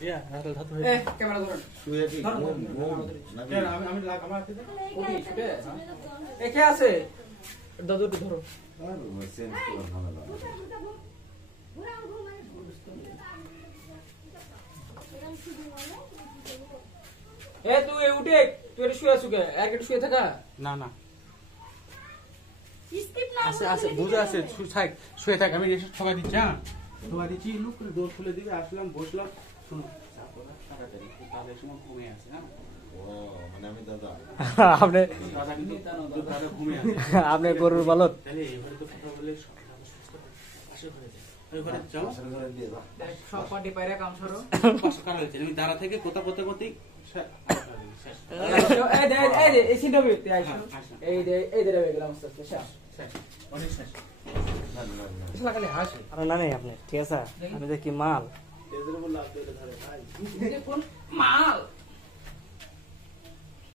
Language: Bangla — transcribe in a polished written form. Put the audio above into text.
ইয়া রাসেল ধাতু এ ক্যামেরা ধরুন শুয়ে কি ধরুন, ঘুম ঘুম আমি আমি লাগ আমার হাতে ওটি ছুটে এ কে আছে দাদুটি ধরো আর সেন্স করে ঝামেলা এ তুই উঠে তুই এটা শুয়ে আছো কে এক একটু শুয়ে থাকা না না স্কিপ না আছে আছে বুঝে আছে শুয়ে থাক আমি এসে ঠকা দিচ্ছি হ্যাঁ ঠকা দিচ্ছি লুক করে দৌড় খুলে দিবে আসলাম বসলাম শুনো তাড়াতাড়ি তাদের সময় ঘুমিয়ে আছে হ্যাঁ ও মানে আমি দাদা আপনি দাদা কিন্তু দাদা ঘুমিয়ে আছে আপনি গরুর বলদ তাহলে এবারে তো কথা বলে পাশে হয়ে যায় ওই ঘরে যাও আসলে ঘরে দিয়ে দাও দেখ সব পাটি পায়রা কাম সরো পাশে কারা হয়েছে আমি দাঁড়া থেকে কোথা কোথা কোথায় শেষ এই দে এই সিনটাবি তুই আইছ আসলাম। এই দে হয়ে গেলাম আস্তে আস্তে শেষ শেষ অনেক শেষ না না না আসলে খালি হাসে আর না নেই আপনি ঠিক আছে আমি দেখি মাল এদের বললো আপনি এটা ধরে ভাই দেখুন